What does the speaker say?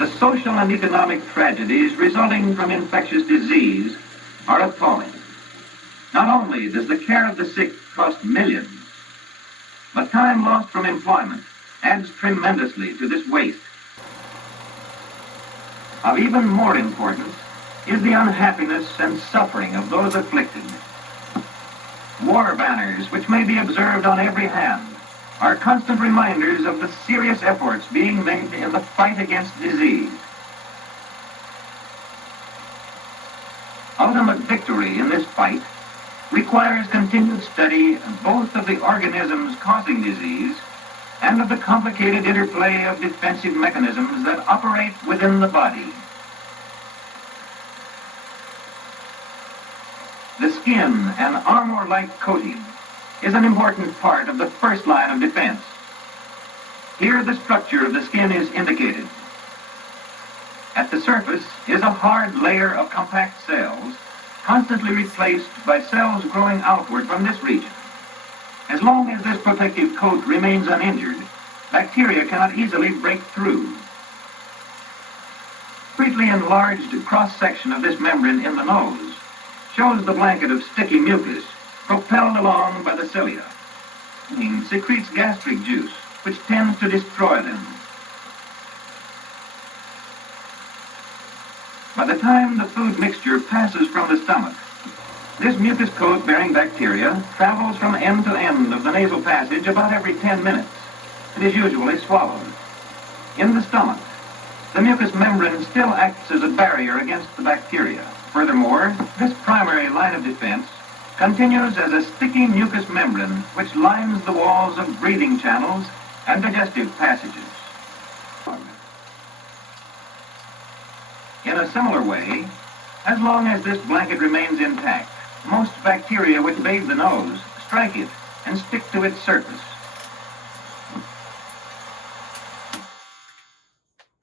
The social and economic tragedies resulting from infectious disease are appalling. Not only does the care of the sick cost millions, but time lost from employment adds tremendously to this waste. Of even more importance is the unhappiness and suffering of those afflicted. War banners, which may be observed on every hand, are constant reminders of the serious efforts being made in the fight against disease. Ultimate victory in this fight requires continued study both of the organisms causing disease and of the complicated interplay of defensive mechanisms that operate within the body. The skin, an armor-like coating, is an important part of the first line of defense. Here the structure of the skin is indicated. At the surface is a hard layer of compact cells, constantly replaced by cells growing outward from this region. As long as this protective coat remains uninjured, bacteria cannot easily break through. Greatly enlarged cross-section of this membrane in the nose shows the blanket of sticky mucus propelled along by the cilia. It secretes gastric juice, which tends to destroy them. By the time the food mixture passes from the stomach, this mucus coat-bearing bacteria travels from end to end of the nasal passage about every 10 minutes. It is usually swallowed. In the stomach, the mucous membrane still acts as a barrier against the bacteria. Furthermore, this primary line of defense continues as a sticky mucous membrane which lines the walls of breathing channels and digestive passages. In a similar way, as long as this blanket remains intact, most bacteria which bathe the nose strike it and stick to its surface.